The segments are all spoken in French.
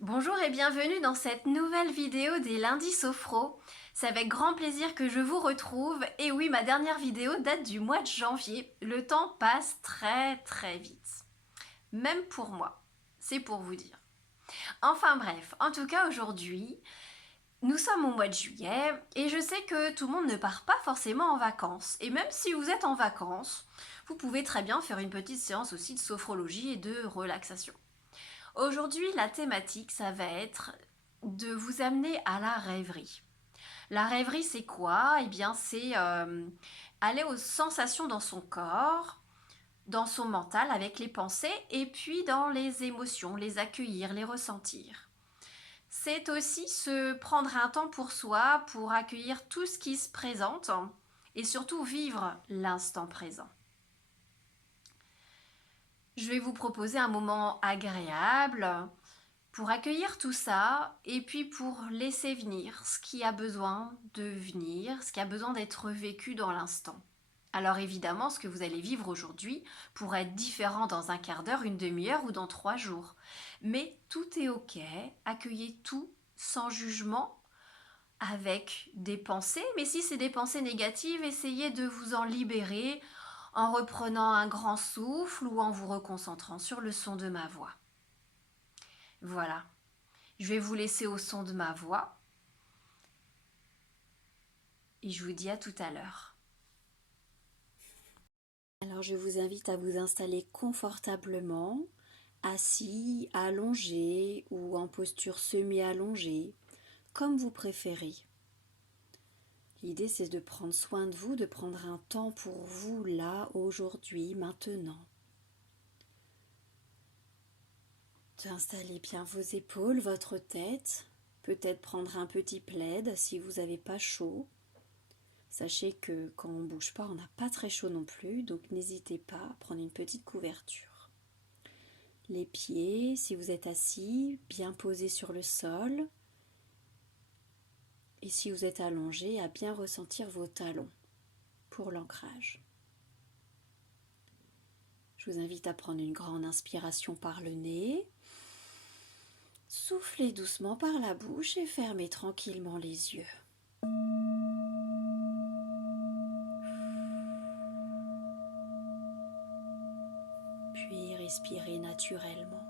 Bonjour et bienvenue dans cette nouvelle vidéo des lundis sophro. C'est avec grand plaisir que je vous retrouve. Et oui, ma dernière vidéo date du mois de janvier. Le temps passe très vite. Même pour moi. C'est pour vous dire. Enfin bref, en tout cas aujourd'hui, nous sommes au mois de juillet et je sais que tout le monde ne part pas forcément en vacances. Et même si vous êtes en vacances, vous pouvez très bien faire une petite séance aussi de sophrologie et de relaxation. Aujourd'hui, la thématique, ça va être de vous amener à la rêverie. La rêverie, c'est quoi? Eh bien, c'est aller aux sensations dans son corps, dans son mental, avec les pensées, et puis dans les émotions, les accueillir, les ressentir. C'est aussi se prendre un temps pour soi, pour accueillir tout ce qui se présente, et surtout vivre l'instant présent. Je vais vous proposer un moment agréable, pour accueillir tout ça et puis pour laisser venir ce qui a besoin de venir, ce qui a besoin d'être vécu dans l'instant. Alors évidemment, ce que vous allez vivre aujourd'hui pourrait être différent dans un quart d'heure, une demi-heure ou dans 3 jours. Mais tout est ok, accueillez tout sans jugement, avec des pensées. Mais si c'est des pensées négatives, essayez de vous en libérer en reprenant un grand souffle ou en vous reconcentrant sur le son de ma voix. Voilà. Je vais vous laisser au son de ma voix et je vous dis à tout à l'heure. Alors je vous invite à vous installer confortablement, assis, allongé ou en posture semi-allongée, comme vous préférez. L'idée c'est de prendre soin de vous, de prendre un temps pour vous là, aujourd'hui, maintenant. D'installer bien vos épaules, votre tête, peut-être prendre un petit plaid si vous n'avez pas chaud. Sachez que quand on ne bouge pas, on n'a pas très chaud non plus, donc n'hésitez pas à prendre une petite couverture. Les pieds, si vous êtes assis, bien posés sur le sol. Et si vous êtes allongé, à bien ressentir vos talons pour l'ancrage. Je vous invite à prendre une grande inspiration par le nez. Soufflez doucement par la bouche et fermez tranquillement les yeux. Puis respirez naturellement.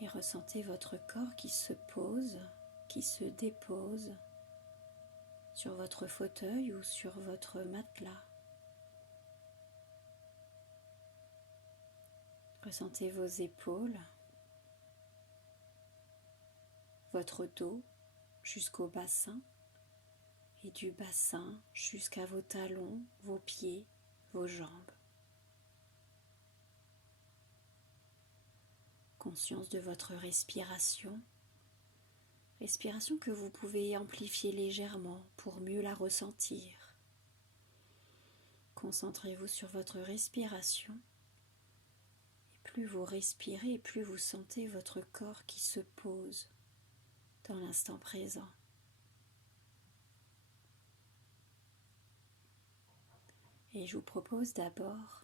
Et ressentez votre corps qui se pose, qui se dépose sur votre fauteuil ou sur votre matelas. Ressentez vos épaules, votre dos jusqu'au bassin et du bassin jusqu'à vos talons, vos pieds, vos jambes. Conscience de votre respiration, respiration que vous pouvez amplifier légèrement pour mieux la ressentir. Concentrez-vous sur votre respiration. Plus vous respirez, plus vous sentez votre corps qui se pose dans l'instant présent. Et je vous propose d'abord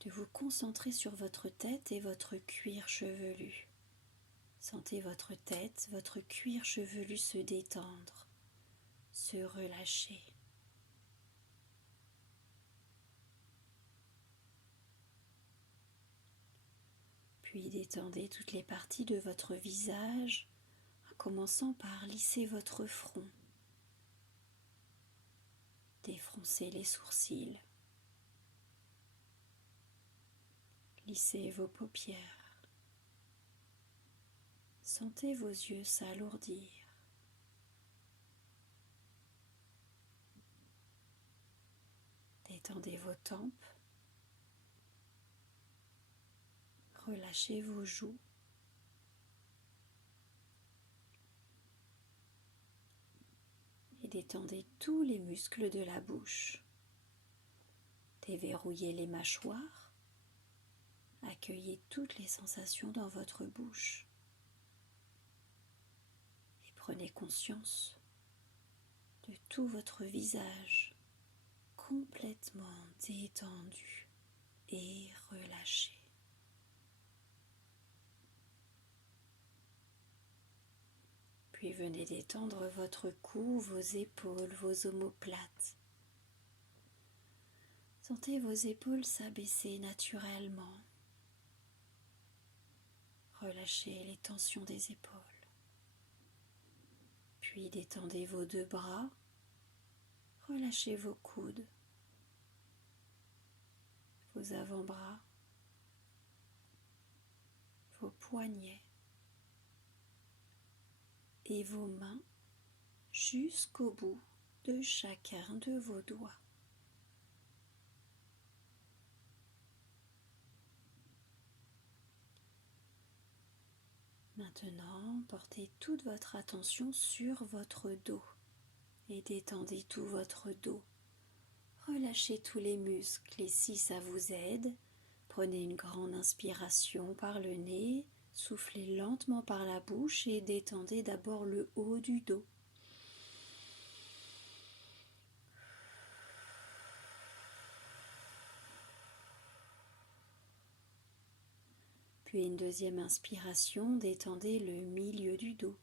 de vous concentrer sur votre tête et votre cuir chevelu. Sentez votre tête, votre cuir chevelu se détendre, se relâcher. Puis détendez toutes les parties de votre visage, en commençant par lisser votre front. Défroncez les sourcils. Lissez vos paupières. Sentez vos yeux s'alourdir. Détendez vos tempes. Relâchez vos joues. Et détendez tous les muscles de la bouche. Déverrouillez les mâchoires. Accueillez toutes les sensations dans votre bouche. Et prenez conscience de tout votre visage complètement détendu et relâché. Puis venez détendre votre cou, vos épaules, vos omoplates. Sentez vos épaules s'abaisser naturellement. Relâchez les tensions des épaules. Puis détendez vos deux bras. Relâchez vos coudes, vos avant-bras, vos poignets et vos mains jusqu'au bout de chacun de vos doigts. Maintenant, portez toute votre attention sur votre dos et détendez tout votre dos. Relâchez tous les muscles et si ça vous aide, prenez une grande inspiration par le nez, soufflez lentement par la bouche et détendez d'abord le haut du dos. Puis une deuxième inspiration, détendez le milieu du dos.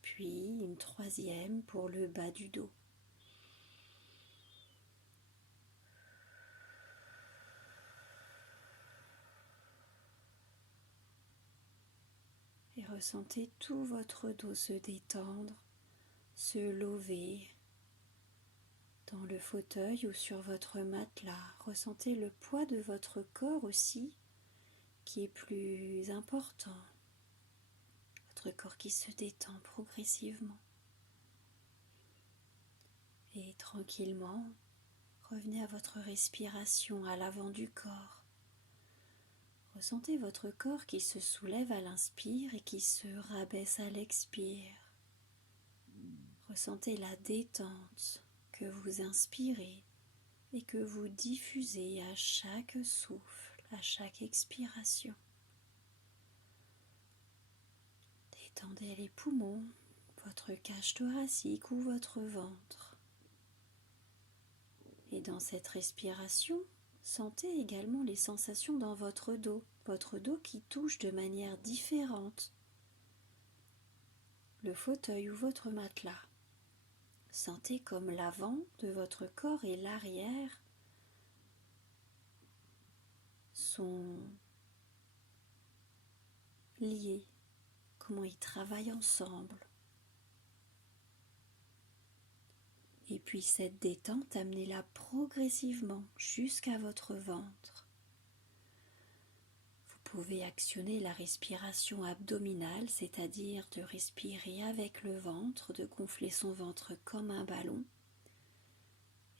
Puis une troisième pour le bas du dos. Et ressentez tout votre dos se détendre, se lever dans le fauteuil ou sur votre matelas. Ressentez le poids de votre corps aussi qui est plus important. Votre corps qui se détend progressivement. Et tranquillement, revenez à votre respiration à l'avant du corps. Ressentez votre corps qui se soulève à l'inspire et qui se rabaisse à l'expire. Ressentez la détente que vous inspirez et que vous diffusez à chaque souffle, à chaque expiration. Détendez les poumons, votre cage thoracique ou votre ventre. Et dans cette respiration, sentez également les sensations dans votre dos qui touche de manière différente le fauteuil ou votre matelas. Sentez comme l'avant de votre corps et l'arrière sont liés, comment ils travaillent ensemble. Et puis cette détente, amenez-la progressivement jusqu'à votre ventre. Vous pouvez actionner la respiration abdominale, c'est-à-dire de respirer avec le ventre, de gonfler son ventre comme un ballon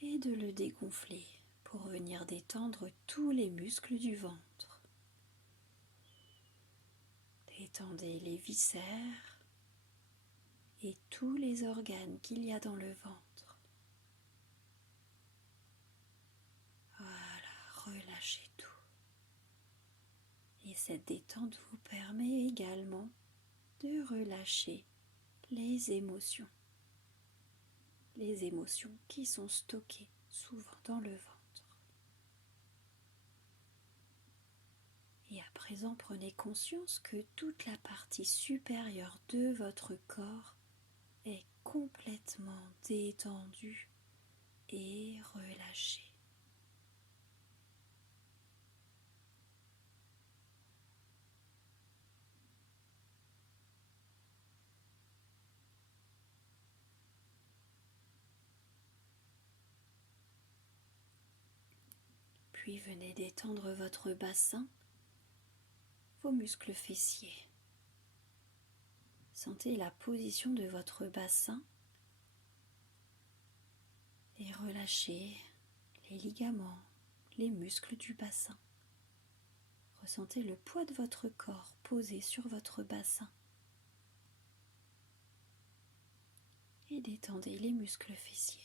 et de le dégonfler pour venir détendre tous les muscles du ventre. Détendez les viscères et tous les organes qu'il y a dans le ventre. Voilà, relâchez tout. Et cette détente vous permet également de relâcher les émotions qui sont stockées souvent dans le ventre. Et à présent, prenez conscience que toute la partie supérieure de votre corps est complètement détendue et relâchée. Puis venez détendre votre bassin, vos muscles fessiers. Sentez la position de votre bassin et relâchez les ligaments, les muscles du bassin. Ressentez le poids de votre corps posé sur votre bassin. Et détendez les muscles fessiers.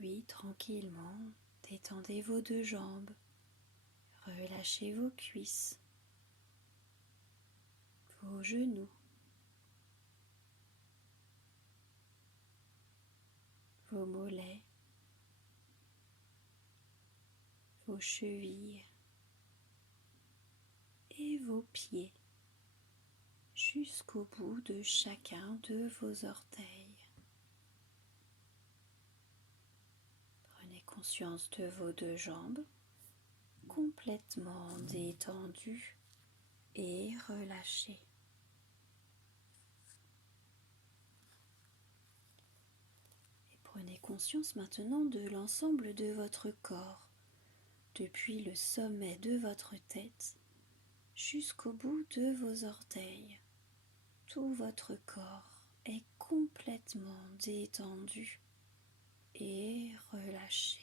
Puis tranquillement, détendez vos deux jambes, relâchez vos cuisses, vos genoux, vos mollets, vos chevilles et vos pieds jusqu'au bout de chacun de vos orteils. Prenez conscience de vos deux jambes complètement détendues et relâchées. Et prenez conscience maintenant de l'ensemble de votre corps, depuis le sommet de votre tête jusqu'au bout de vos orteils. Tout votre corps est complètement détendu et relâché.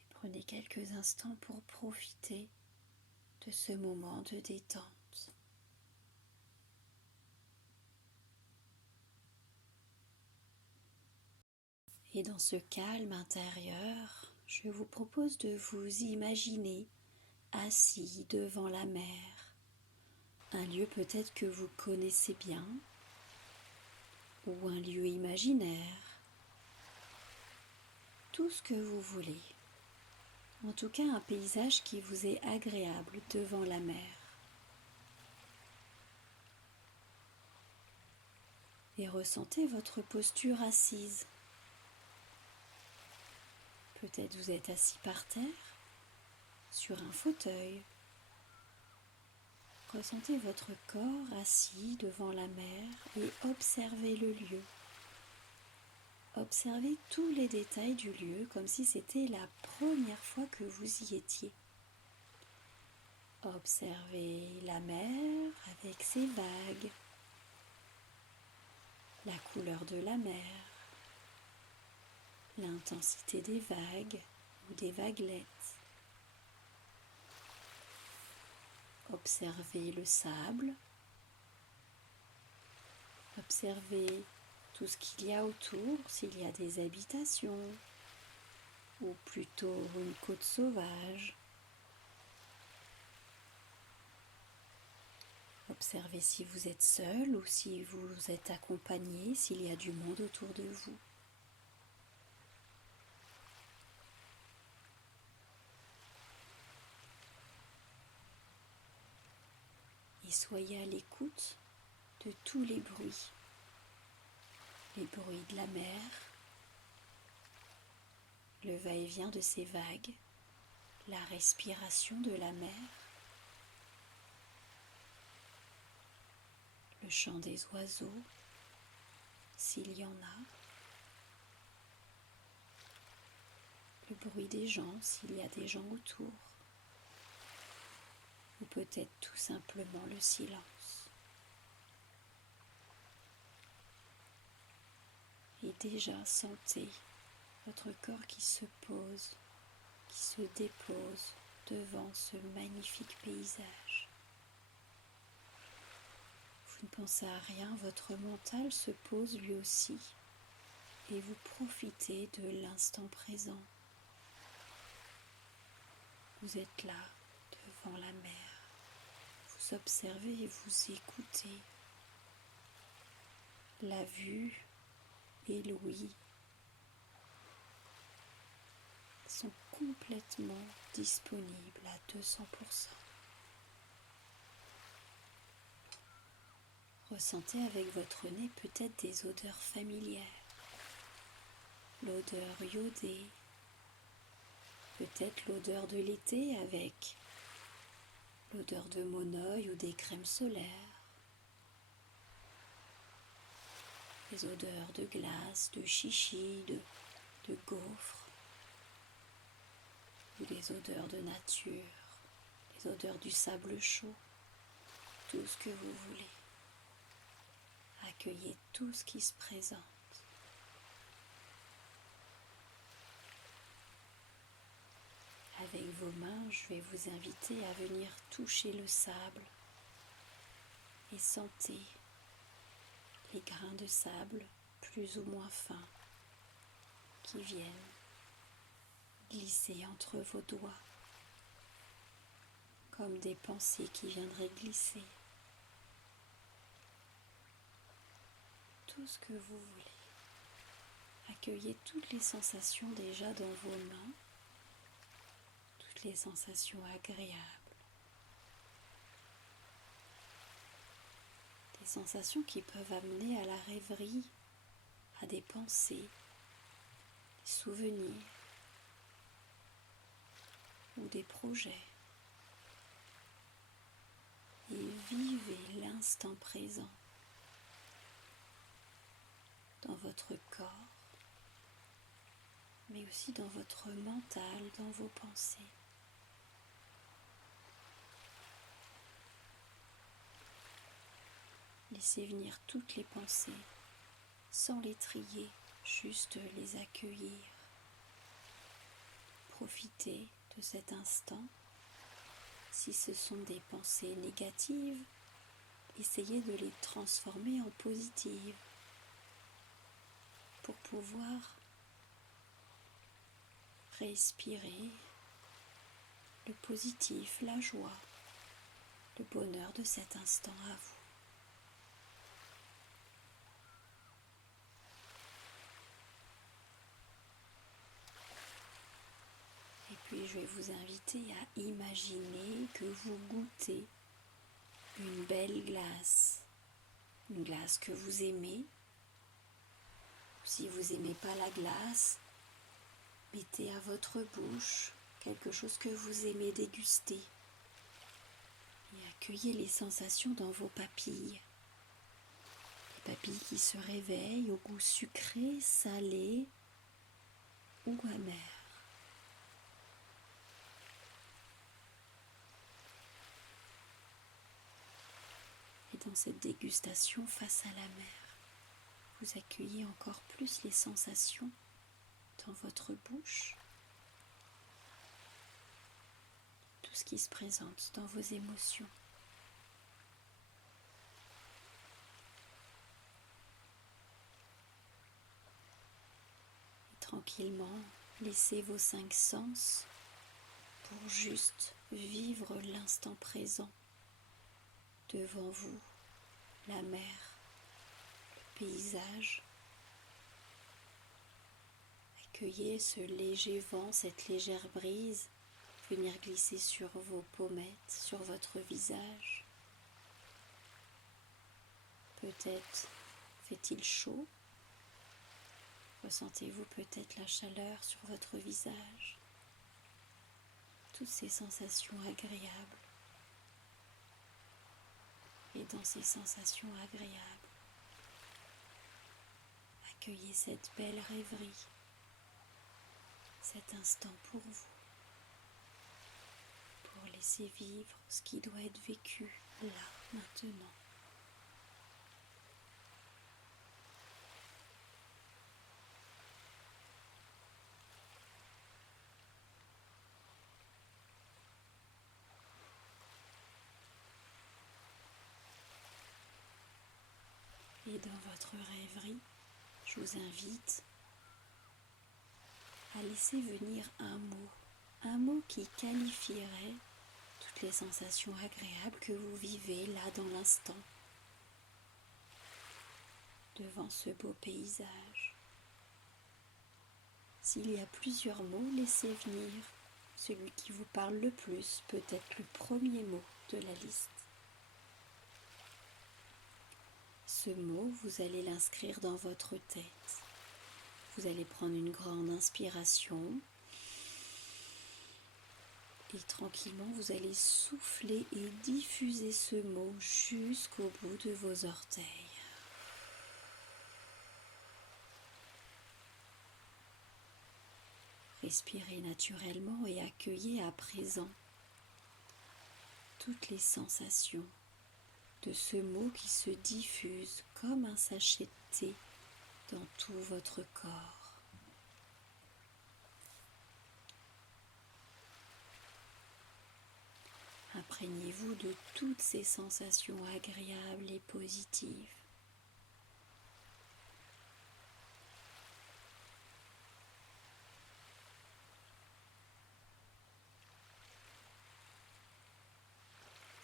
Et prenez quelques instants pour profiter de ce moment de détente. Et dans ce calme intérieur, je vous propose de vous imaginer assis devant la mer, un lieu peut-être que vous connaissez bien, ou un lieu imaginaire, tout ce que vous voulez. En tout cas, un paysage qui vous est agréable devant la mer. Et ressentez votre posture assise. Peut-être vous êtes assis par terre, sur un fauteuil. Ressentez votre corps assis devant la mer et observez le lieu. Observez tous les détails du lieu comme si c'était la première fois que vous y étiez. Observez la mer avec ses vagues, la couleur de la mer, l'intensité des vagues ou des vaguelettes. Observez le sable, observez tout ce qu'il y a autour, s'il y a des habitations ou plutôt une côte sauvage. Observez si vous êtes seul ou si vous êtes accompagné, s'il y a du monde autour de vous. Et soyez à l'écoute de tous les bruits de la mer, le va-et-vient de ces vagues, la respiration de la mer, le chant des oiseaux, s'il y en a, le bruit des gens, s'il y a des gens autour, ou peut-être tout simplement le silence. Et déjà sentez votre corps qui se pose, qui se dépose devant ce magnifique paysage. Vous ne pensez à rien, votre mental se pose lui aussi et vous profitez de l'instant présent. Vous êtes là, devant la mer, vous observez et vous écoutez. La vue et l'ouïe sont complètement disponibles à 200%. Ressentez avec votre nez peut-être des odeurs familières, l'odeur iodée, peut-être l'odeur de l'été avec l'odeur de monoeil ou des crèmes solaires, les odeurs de glace, de chichi, de gaufres, ou les odeurs de nature, les odeurs du sable chaud, tout ce que vous voulez. Accueillez tout ce qui se présente. Avec vos mains, je vais vous inviter à venir toucher le sable et sentez les grains de sable plus ou moins fins qui viennent glisser entre vos doigts, comme des pensées qui viendraient glisser. Tout ce que vous voulez. Accueillez toutes les sensations déjà dans vos mains, toutes les sensations agréables, des sensations qui peuvent amener à la rêverie, à des pensées, des souvenirs ou des projets. Et vivez l'instant présent dans votre corps, mais aussi dans votre mental, dans vos pensées. Laissez venir toutes les pensées, sans les trier, juste les accueillir. Profitez de cet instant. Si ce sont des pensées négatives, essayez de les transformer en positives pour pouvoir respirer le positif, la joie, le bonheur de cet instant à vous. Et puis je vais vous inviter à imaginer que vous goûtez une belle glace, une glace que vous aimez. Si vous n'aimez pas la glace, mettez à votre bouche quelque chose que vous aimez déguster et accueillez les sensations dans vos papilles. Les papilles qui se réveillent au goût sucré, salé ou amer. Et dans cette dégustation face à la mer, vous accueillez encore plus les sensations dans votre bouche, tout ce qui se présente dans vos émotions. Et tranquillement, laissez vos 5 sens pour juste vivre l'instant présent devant vous, la mer, le paysage. Accueillez ce léger vent, cette légère brise venir glisser sur vos pommettes, sur votre visage. Peut-être fait-il chaud. Ressentez-vous peut-être la chaleur sur votre visage. Toutes ces sensations agréables. Et dans ces sensations agréables, accueillez cette belle rêverie, cet instant pour vous, pour laisser vivre ce qui doit être vécu là, maintenant. Et dans votre rêverie, je vous invite à laisser venir un mot qui qualifierait toutes les sensations agréables que vous vivez là dans l'instant, devant ce beau paysage. S'il y a plusieurs mots, laissez venir celui qui vous parle le plus, peut-être le premier mot de la liste. Ce mot, vous allez l'inscrire dans votre tête. Vous allez prendre une grande inspiration et tranquillement vous allez souffler et diffuser ce mot jusqu'au bout de vos orteils. Respirez naturellement et accueillez à présent toutes les sensations de ce mot qui se diffuse comme un sachet de thé dans tout votre corps. Imprégnez-vous de toutes ces sensations agréables et positives.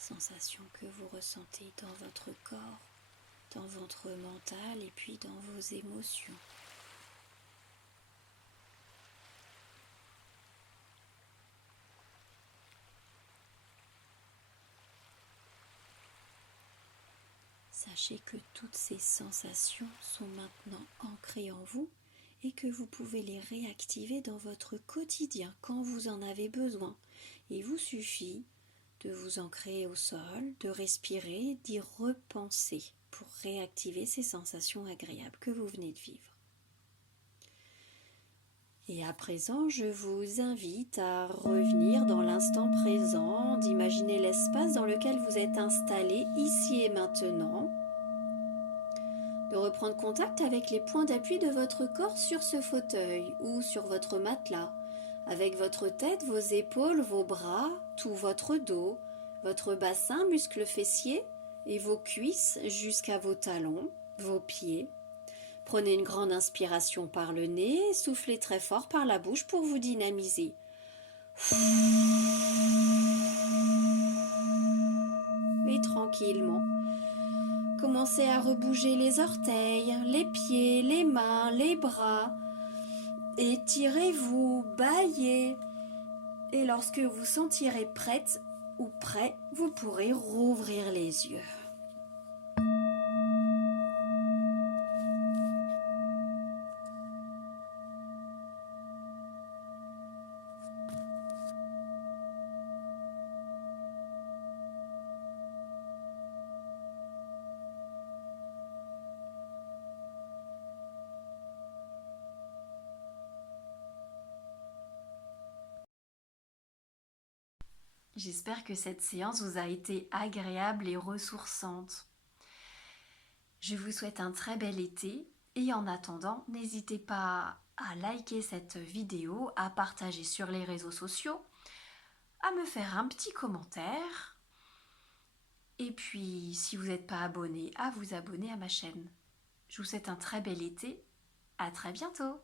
sensations que vous ressentez dans votre corps, dans votre mental et puis dans vos émotions. Sachez que toutes ces sensations sont maintenant ancrées en vous et que vous pouvez les réactiver dans votre quotidien quand vous en avez besoin. Il vous suffit de vous ancrer au sol, de respirer, d'y repenser pour réactiver ces sensations agréables que vous venez de vivre. Et à présent, je vous invite à revenir dans l'instant présent, d'imaginer l'espace dans lequel vous êtes installé ici et maintenant, de reprendre contact avec les points d'appui de votre corps sur ce fauteuil ou sur votre matelas, avec votre tête, vos épaules, vos bras, tout votre dos, votre bassin, muscles fessiers et vos cuisses jusqu'à vos talons, vos pieds. Prenez une grande inspiration par le nez, soufflez très fort par la bouche pour vous dynamiser. Et tranquillement, commencez à rebouger les orteils, les pieds, les mains, les bras. Étirez-vous, bâillez. Et lorsque vous sentirez prête ou prêt, vous pourrez rouvrir les yeux. J'espère que cette séance vous a été agréable et ressourçante. Je vous souhaite un très bel été et en attendant, n'hésitez pas à liker cette vidéo, à partager sur les réseaux sociaux, à me faire un petit commentaire et puis si vous n'êtes pas abonné, à vous abonner à ma chaîne. Je vous souhaite un très bel été, à très bientôt.